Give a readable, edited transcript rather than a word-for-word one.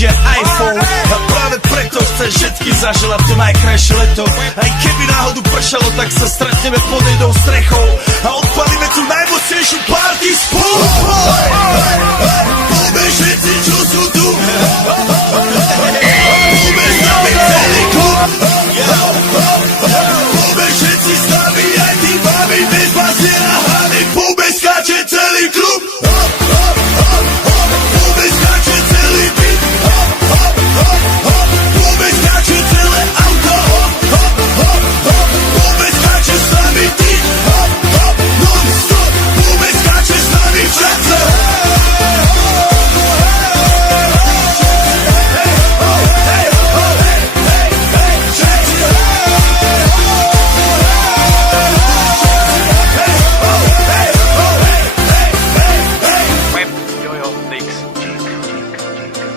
DJ iPhone. A práve preto chcem všetky zaželať to najkrajšie leto. Aj keby náhodu pršalo, tak sa stretneme pod jednou strechou a odpalíme tú najmocnejšiu party spolu. Poďme všetci, čo sú tu,